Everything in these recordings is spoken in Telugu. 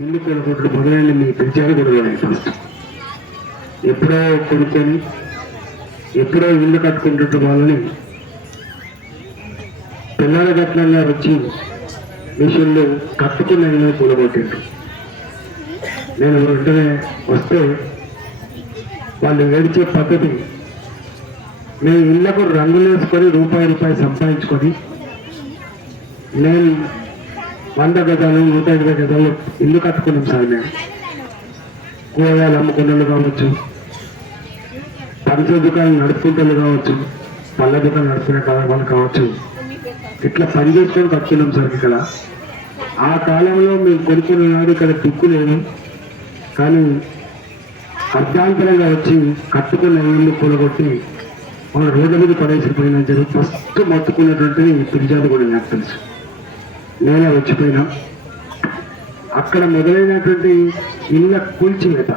ఇల్లు కొనుక్కుంటారు మొదలైన మీ పిలిచారు దొరకలేదు ఎప్పుడో కొనుక్కొని ఎప్పుడో ఇల్లు కట్టుకుంటున్న వాళ్ళని పిల్లల గట్లంగా వచ్చి మిషన్లు కట్టుకున్న ఇల్లు కూలగొట్టిండ్రు. నేను వెంటనే వస్తే వాళ్ళు ఏడిచే పద్ధతి నేను ఇళ్ళకు రంగులు వేసుకొని రూపాయి రూపాయి సంపాదించుకొని నేను వంద గజాలు నూట ఇరవై గజాలు ఇల్లు కట్టుకున్నాం సార్ మేము కూరగాయలు అమ్ముకున్నలు కావచ్చు. పంచ దుకాణం నడుపుకుంటలు కావచ్చు. పళ్ళ దుకాణం నడుపుకునే వాళ్ళు కావచ్చు. ఇట్లా పని చేసుకొని కట్టుకున్నాం సార్ ఇక్కడ. ఆ కాలంలో మేము కొనుక్కున్న నాడు ఇక్కడ దిక్కు లేదు. కానీ అర్ధాంతరంగా వచ్చి కట్టుకున్న ఇల్లు కూలగొట్టి మన రోడ్ల మీద పడేసిపోయిన జరుగు ఫస్ట్ మొత్తుకున్నటువంటిది పిరిజాది కూడా నాకు తెలుసు. నేనే వచ్చిపోయినా అక్కడ మొదలైనటువంటి ఇళ్ళ కూల్చివేత.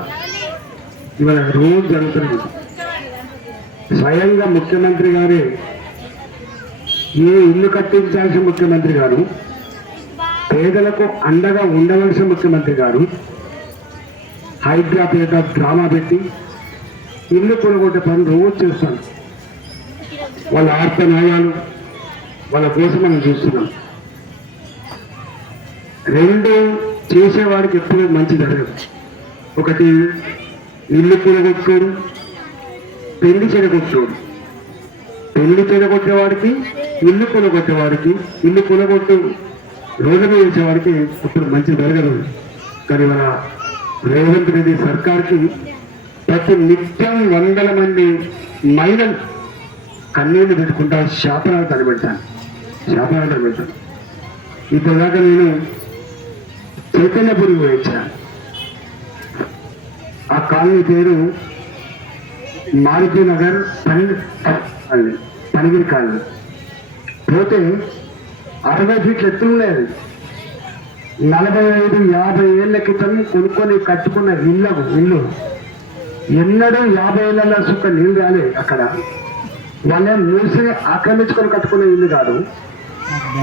ఇవాళ రోజు జరుగుతుంది స్వయంగా ముఖ్యమంత్రి గారే ఏ ఇల్లు కట్టించాల్సిన ముఖ్యమంత్రి గారు పేదలకు అండగా ఉండవలసిన ముఖ్యమంత్రి గారు హైడ్రా పేద డ్రామా పెట్టి ఇల్లు కొనుగొట్టే పని రోజు చేస్తాను వాళ్ళ ఆర్తనాయాలు వాళ్ళ కోసం మనం చూస్తున్నాం. రెండు చేసేవాడికి ఎప్పుడూ మంచి జరగదు. ఒకటి ఇల్లు కూలగొట్టుకోడు పెళ్ళి చెడగొట్టుకోడు పెళ్ళి చెడగొట్టేవాడికి ఇల్లు కొనగొట్టేవాడికి ఇల్లు కొనగొట్టు రోడ్డు మీద వేసేవాడికి ఇప్పుడు మంచి జరగదు. కానీ మన రేవంత్ రెడ్డి సర్కార్కి ప్రతి నిత్యం వందల మంది మహిళలు కన్నీళ్ళు పెట్టుకుంటా శాపనాలు కనిపెడతాను శాపనాలు కనిపెడతాను ఇప్పుడు దాకా నేను చైతన్యపురి వేయించారు ఆ కాలనీ పేరు మారుతి నగర్ పని కాలనీ పనిగిరి కాలనీ. పోతే అరవై ఫీట్లు ఎత్తుండేది నలభై ఐదు యాభై ఏళ్ళ క్రితం కొనుక్కొని కట్టుకున్న ఇళ్ళకు ఇల్లు. ఎన్నడూ యాభై ఏళ్ళ సుక్క నీళ్ళు రాలే అక్కడ. వాళ్ళే మూసి ఆక్రమించుకొని కట్టుకునే ఇల్లు కాదు.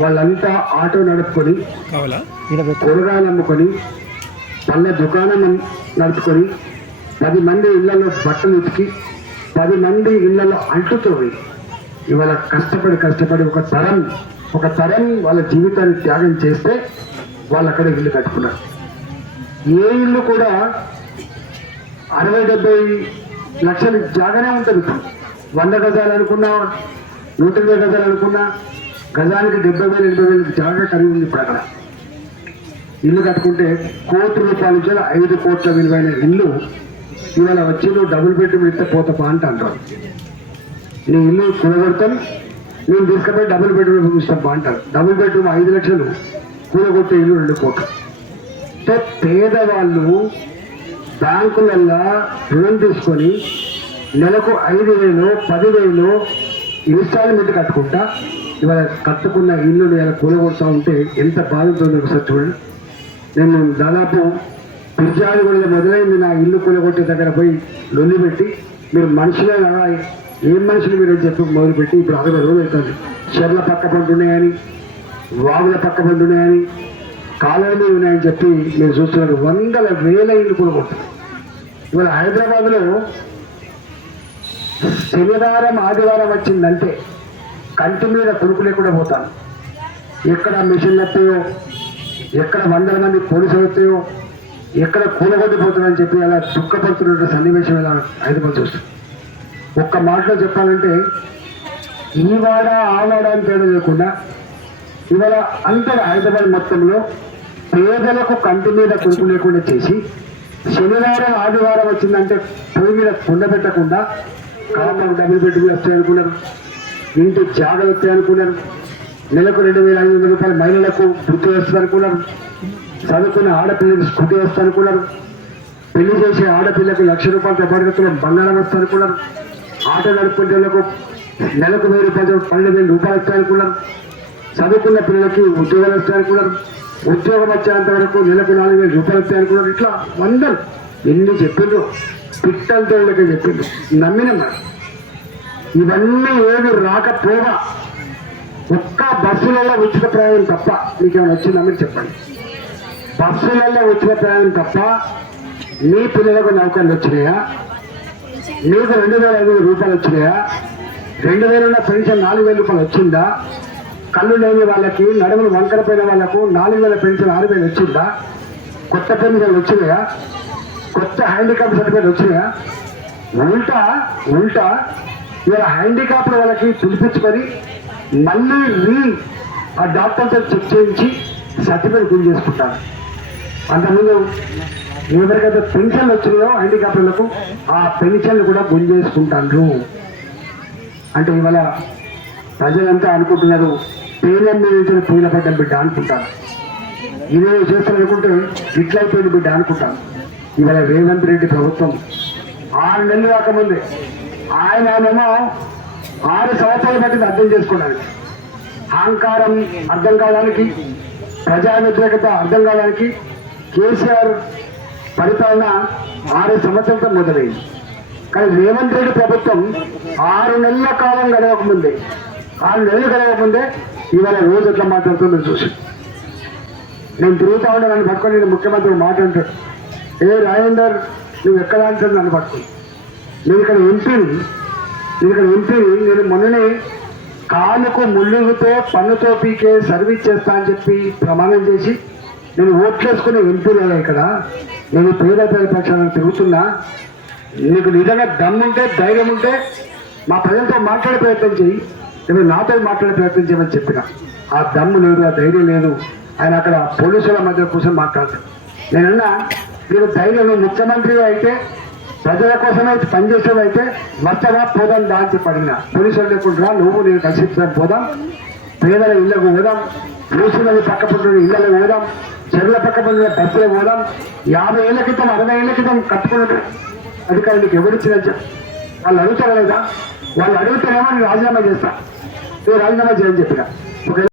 వాళ్ళంతా ఆటో నడుపుకొని కూరగాయలు అమ్ముకొని పళ్ళ దుకాణం నడుపుకొని పది మంది ఇళ్ళలో బట్టలు ఉతికి పది మంది ఇళ్ళలో అంటుతోవి ఇవాళ కష్టపడి కష్టపడి ఒక తరం ఒక తరం వాళ్ళ జీవితాన్ని త్యాగం చేస్తే వాళ్ళు అక్కడ ఇల్లు కట్టుకున్నారు. ఏ ఇల్లు కూడా అరవై డెబ్బై లక్షలు జాగానే ఉంటుంది. వంద గజాలు అనుకున్నా నూట ఇరవై గజాలు అనుకున్నా గజానికి డెబ్బై వేలు ఎనభై వేలు జాగా కలిగి ఉంది ఇప్పుడు అక్కడ. ఇల్లు కట్టుకుంటే కోటి రూపాయల నుంచి ఐదు కోట్ల విలువైన ఇల్లు ఇవాళ వచ్చి నువ్వు డబుల్ బెడ్రూమ్ ఇస్తే పోతపా అంట అంటారు. నీ ఇల్లు కూలగొడతాం మేము తీసుకుపోయి డబుల్ బెడ్రూమ్ ఇస్తాం అంటారు. డబుల్ బెడ్రూమ్ ఐదు లక్షలు కూలగొట్టే ఇల్లు రెండు కోట్లు. అంటే పేదవాళ్ళు బ్యాంకులల్లో రుణం తీసుకొని నెలకు ఐదు వేలు పదివేలు ఇన్స్టాల్మెంట్ కట్టుకుంటా ఇవాళ కట్టుకున్న ఇల్లు ఇలా కూలగొడతా ఉంటే ఎంత బాధతో ఒకసారి చూడండి. నేను దాదాపు పిర్జాదిగూడలో మొదలైంది నా ఇల్లు కూలగొట్టే దగ్గర పోయి లొల్లి పెట్టి మీరు మనుషులే కదా ఏం మనుషులు మీరు అని చెప్పి మొదలుపెట్టి ఇప్పుడు అరవై రోజులు అవుతుంది. చెర్ల పక్క పండున్నాయని వాగుల పక్క పండున్నాయని కాలువలు ఉన్నాయని చెప్పి మీరు చూస్తున్నారు. వందల వేల ఇల్లు కూలగొట్టారు ఇవాళ హైదరాబాద్లో శనివారం ఆదివారం వచ్చిందంటే కంటి మీద కొనుక్కు లేకుండా పోతాను. ఎక్కడ మిషన్లు వస్తాయో ఎక్కడ వందల మంది పోలీసులు అవుతాయో ఎక్కడ కూలగొట్టిపోతుందని చెప్పి అలా దుఃఖపడుతున్న సన్నివేశం ఇలా హైదరాబాద్ చూస్తాం. ఒక్క మాటలో చెప్పాలంటే ఈ వాడ ఆ వాడ అని తేడా లేకుండా ఇవాళ అంతగా హైదరాబాద్ మొత్తంలో పేదలకు కంటి మీద కొనుక్కు లేకుండా చేసి శనివారం ఆదివారం వచ్చిందంటే పొయ్యి మీద కుండ పెట్టకుండా కాపం డబుల్ బెడ్ వస్తాయనుకున్నారు. ఇంటి జాగ్రత్త వస్తాయి అనుకున్నారు. నెలకు రెండు వేల ఐదు వందల రూపాయలు మహిళలకు వృత్తి వస్తుంది అనుకున్నారు. చదువుకున్న ఆడపిల్లలకు స్కూటీ వస్తుంది అనుకున్నారు. పెళ్ళి చేసే ఆడపిల్లకు లక్ష రూపాయలతో పాటు బంగారం వస్తుంది అనుకున్నారు. ఆటో వాళ్ళకు నెలకు వెయ్యి రూపాయలు పన్నెండు వేల రూపాయలు వస్తాయి అనుకున్నారు. చదువుకున్న పిల్లలకి ఉద్యోగాలు వస్తాయి అనుకున్నారు. ఉద్యోగం వచ్చేంత వరకు నెలకు నాలుగు వేల రూపాయలు వస్తాయి అనుకున్నారు. ఇట్లా వందలు. ఎన్ని చెప్పిండ్రు. పిట్టలతో చెప్పిండ్రు. నమ్మిన మరి. ఇవన్నీ ఏవి రాకపోగా ఒక్క బస్సులలో ఉచిత ప్రయాణం తప్ప మీకేమైనా వచ్చిందా మీరు చెప్పండి. బస్సులలో ఉచిత ప్రయాణం తప్ప మీ పిల్లలకు నౌకర్లు వచ్చినాయా? మీకు రెండు వేల ఐదు వేల రూపాయలు వచ్చినాయా? రెండు వేల ఉన్న పెన్షన్ నాలుగు వేల రూపాయలు వచ్చిందా? కళ్ళు లేని వాళ్ళకి నడుములు వంకరపోయిన వాళ్ళకు నాలుగు వేల పెన్షన్ ఆరు వేలు వచ్చిందా? కొత్త పెన్షన్ వచ్చినాయా? కొత్త హ్యాండిక్యాప్ సర్టిఫికేట్ వచ్చినాయా? ఉల్టా ఉల్టా ఇలా హ్యాండిక్యాప్ వాళ్ళకి పిలిపించుకొని మళ్ళీ రీ ఆ డాక్టర్తో చెక్ చేయించి సర్టిఫికేట్ గురి చేసుకుంటారు. అంతకుముందు ఎవరికైతే పెన్షన్లు వచ్చినాయో హ్యాండిక్యాప్లకు ఆ పెన్షన్లు కూడా గుంజేసుకుంటారు అంటే ఇవాళ ప్రజలంతా అనుకుంటున్నారు పేర్ల మీద పూల పడ్డ బిడ్డ అనుకుంటారు. ఇదే చేస్తారు అనుకుంటే ఇట్లయిపోయింది బిడ్డ అనుకుంటాను ఇవాళ రేవంత్ రెడ్డి ప్రభుత్వం ఆరు నెలలు కాకముందే ఆయన ఏమో ఆరు సంవత్సరాలు పట్టింది అర్థం చేసుకోవడానికి. అహంకారం అర్థం కావడానికి ప్రజా వ్యతిరేకత అర్థం కావడానికి కేసీఆర్ పరిపాలన ఆరు సంవత్సరాలతో మొదలైంది. కానీ రేవంత్ రెడ్డి ప్రభుత్వం ఆరు నెలల కాలం గడవకముందే ఆరు నెలలు గడవకముందే ఇవాళ రోజు ఎట్లా మాట్లాడుతుందో చూసి. నేను తిరుగుతా ఉంటే నన్ను పట్టుకొని నేను ముఖ్యమంత్రి మాట్లాడుతాడు ఏ రాజేందర్ నువ్వు ఎక్కడ అంటే నన్ను పట్టుకొని నేను ఇక్కడ ఎంపీని నేను ఇక్కడ ఎంపీని నేను మొన్ననే కాలుకు ముళ్ళుతో పన్నుతో పీకే సర్వీస్ చేస్తా అని చెప్పి ప్రమాణం చేసి నేను ఓట్లేసుకునే ఎంపీ లేదా ఇక్కడ? నేను పేద పేద తిరుగుతున్నా. నీకు నిజంగా దమ్ముంటే ధైర్యం ఉంటే మా ప్రజలతో మాట్లాడే ప్రయత్నం చేయి. నేను నాతో మాట్లాడే ప్రయత్నం చేయమని చెప్పిన. ఆ దమ్ము లేదు ఆ ధైర్యం లేదు. ఆయన అక్కడ పోలీసుల మధ్య కూర్చొని మాట్లాడతాను నేనన్నా మీరు ధైర్యం ముఖ్యమంత్రిగా ముఖ్యమంత్రి అయితే ప్రజల కోసమే పనిచేసేవైతే అయితే పోదాం దా పడిన పోలీసులు లేకుండా నువ్వు నేను కలిసి పోదాం. పేదల ఇళ్ళకు పోదాం. మూసినది పక్క పుట్టిన ఇళ్ళకు పోదాం. చెరువుల పక్క పట్టిన బస్సులకు పోదాం. యాభై ఏళ్ళ క్రితం అరవై ఏళ్ళ క్రితం కట్టుకున్న అధికారులు నీకు ఎవరిచ్చినా వాళ్ళు అడుగుతారా లేదా? వాళ్ళు అడుగుతారేమో నేను రాజీనామా చేస్తా. నువ్వు రాజీనామా చేయని చెప్పిన.